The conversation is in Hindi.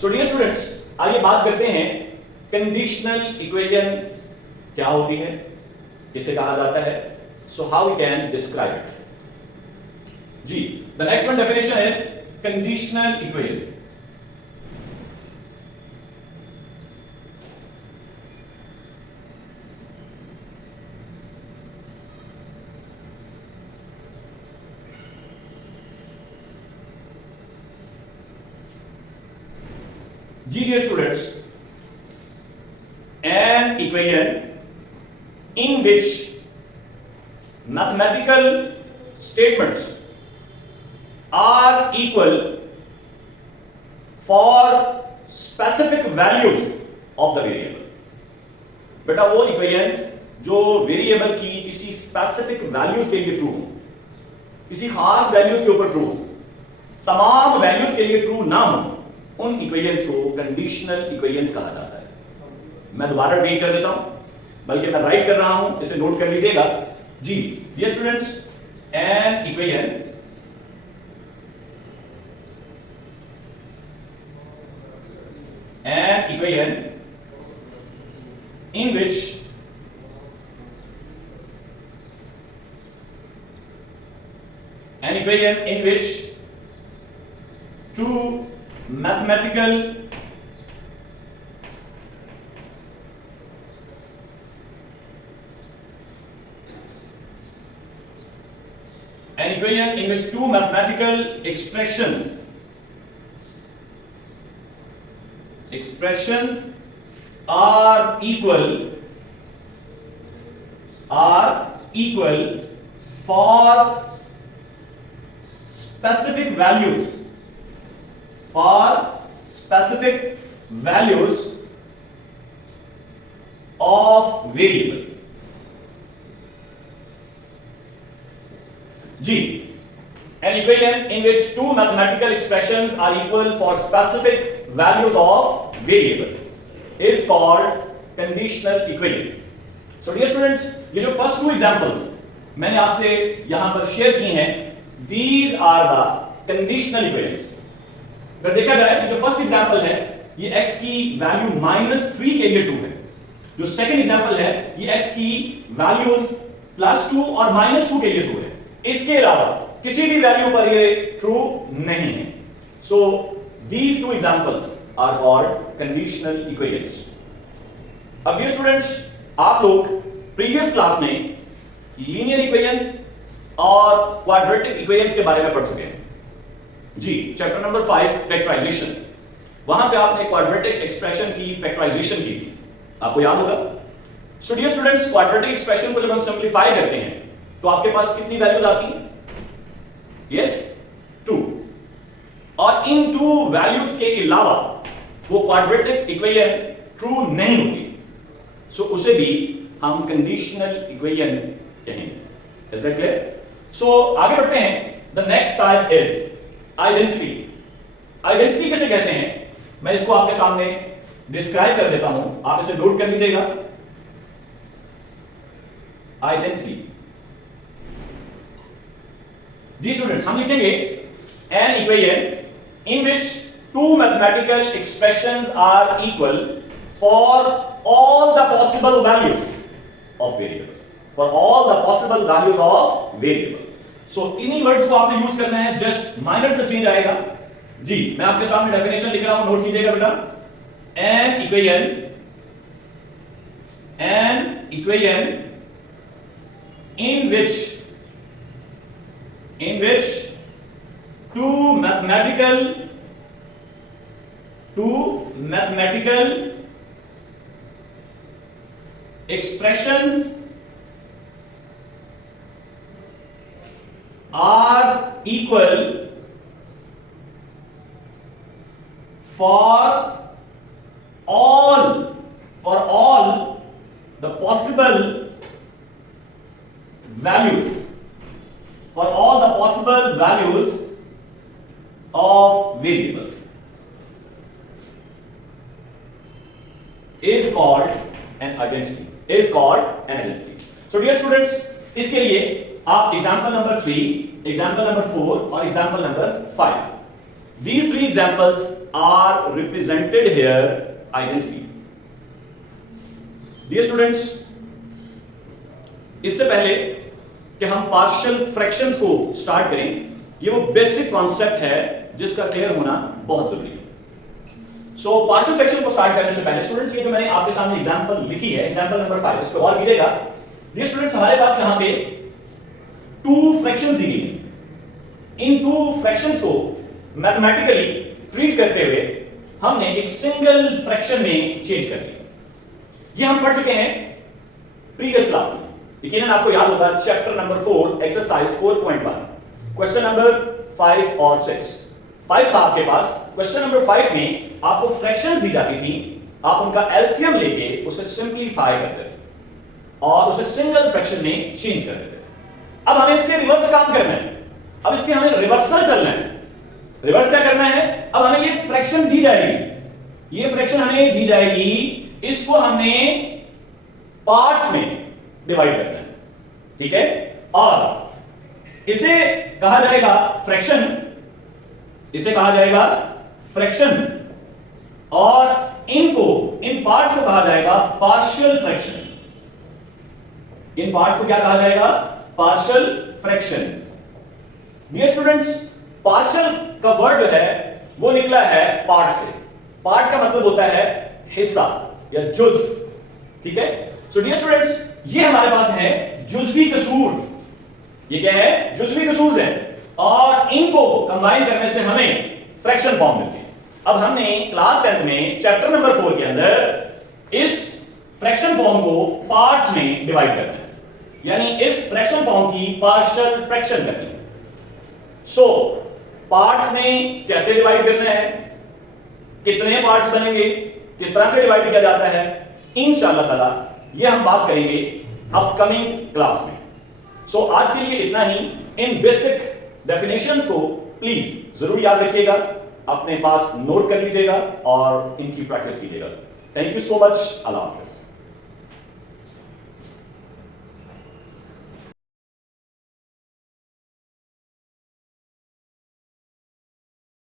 सो डियर स्टूडेंट्स, आइए बात करते हैं कंडीशनल इक्वेशन क्या होती है, किसे कहा जाता है, so how we can describe it. जी, the next one definition is conditional equation. Dear students, an equation in which mathematical statements are equal for specific values of the variable। बेटा वो इक्वेशंस जो वेरिएबल की किसी स्पेसिफिक वैल्यूज के लिए ट्रू हो, किसी खास वैल्यूज के ऊपर ट्रू हो, तमाम वैल्यूज के लिए ट्रू ना हो, उन इक्वेशंस को कंडीशनल इक्वेशंस कहा जाता है। मैं दोबारा रिपीट कर देता हूं, बल्कि मैं राइट कर रहा हूं, इसे नोट कर लीजिएगा। जी dear students, an equation in which two mathematical expressions are equal for specific values of variable। जी, an equation in which two mathematical expressions are equal for specific values of variable is called conditional equation। So dear students, ये जो first two examples मैंने आपसे यहां पर शेयर किए हैं, these are the conditional equations। अगर देखा जाए कि जो फर्स्ट एग्जांपल है ये x की वैल्यू -3 के लिए ट्रू है, जो सेकंड एग्जांपल है ये x की वैल्यूज +2 और -2 के लिए ट्रू है, इसके अलावा किसी भी वैल्यू पर ये ट्रू नहीं है। So these two examples are called conditional equations. अब ये स्टूडेंट्स, आप लोग प्रीवियस क्लास में लीनियर इक्वेशंस और क्वाड्रेटिक इक्वेशंस के बारे में पढ़ चुके हैं। जी, चैप्टर नंबर 5 फैक्टराइजेशन, वहां पे आपने क्वाड्रेटिक एक्सप्रेशन की फैक्टराइजेशन की थी, आपको याद होगा। So dear students, quadratic expression को जब हम सिंपलीफाई करते हैं तो आपके पास कितनी वैल्यूज आती हैं? यस, 2। और इन 2 वैल्यूज के अलावा वो क्वाड्रेटिक इक्वेशन ट्रू नहीं होती, सो उसे भी हम कंडीशनल इक्वेशन कहेंगे। Is that clear? सो आगे बढ़ते हैं। The next type is identity. Identity किसे कहते हैं, मैं इसको आपके सामने डिस्क्राइब कर देता हूं, आप इसे नोट कर लीजिएगा। आइडेंटिटी, जी स्टूडेंट्स, हम लिखेंगे an equation in which two mathematical expressions are equal for all the possible values of variable, for all the possible values of variable. So इन्हीं वर्ड्स को आपने यूज करना है, जस्ट माइनर से चेंज आएगा। जी, मैं आपके सामने डेफिनेशन लिख रहा हूं, नोट कीजिएगा बेटा। N equation in which two mathematical expressions are equal for all the possible values of variable is called an identity, So dear students, इसके लिए आप एग्जाम्पल नंबर 3, एग्जाम्पल नंबर 4 और example number 5 These three examples are represented here, I can see. Dear students, इससे पहले कि हम पार्शियल फ्रैक्शंस को स्टार्ट करें, ये वो बेसिक कॉन्सेप्ट है जिसका क्लियर होना बहुत जरूरी है। सो पार्शियल फ्रैक्शन को स्टार्ट करने से पहले स्टूडेंट्स, ये जो मैंने आपके सामने एग्जांपल लिखी है, एग्जांपल नंबर 5, इस पे गौर कीजिएगा। ये स्टूडेंट्स, हमारे पास यहां पे टू फ्रैक्शंस दी गई। इन टू फ्रैक्शंस को मैथमेटिकली ट्रीट करते हुए हमने एक सिंगल फ्रैक्शन में चेंज कर दिया। ये हम पढ़ चुके हैं प्रीवियस क्लास में। यकीनन आपको याद होगा chapter number 4 exercise 4.1 question number 5 और 6। 5 था आपके पास। क्वेश्चन नंबर 5 में आपको फ्रैक्शंस दी जाती थी, आप उनका एलसीएम लेके उसे सिंपलीफाई करते थे और उसे सिंगल फ्रैक्शन में चेंज कर देते थे। अब हमें इसके रिवर्स काम करना है। अब इसके हमें रिवर्सल चलना है। रिवर्स क्या करना है? अब हमें ये फ्रैक्शन दी जाएगी, ये फ्रैक्शन हमें दी जाएगी, इसको हमने पार्ट्स में डिवाइड करना है, ठीक है? और इसे कहा जाएगा फ्रैक्शन, इसे कहा जाएगा फ्रैक्शन, और इनको, इन पार्ट्स को कहा जाएगा पार्शियल फ्रैक्शन। इन पार्ट्स को क्या कहा जाएगा? Partial fraction. Dear students, partial का वर्ड जो है वो निकला है पार्ट से। पार्ट का मतलब होता है हिस्सा या जुज, ठीक है? सो डियर स्टूडेंट्स, ये हमारे पास है जुज़वी कसूर। ये क्या है? जुज़वी कसूर है, और इनको कंबाइन करने से हमें फ्रैक्शन फॉर्म मिलती है। अब हमने क्लास 10 में चैप्टर नंबर 4 के अंदर इस फ्रैक्शन फॉर्म को पार्ट्स में डिवाइड करना है, यानी इस फ्रैक्शन फॉर्म की पार्शियल फ्रैक्शन करनी है। सो पार्ट्स में कैसे डिवाइड करना है, कितने पार्ट्स बनेंगे, किस तरह से डिवाइड किया जाता है, इंशाअल्लाह ताला ये हम बात करेंगे अपकमिंग क्लास में। सो आज के लिए इतना ही। इन बेसिक डेफिनेशंस को प्लीज जरूर याद रखिएगा, अपने पास नोट कर लीजिएगा और इनकी प्रैक्टिस कीजिएगा। Thank you so much. Allah Hafiz.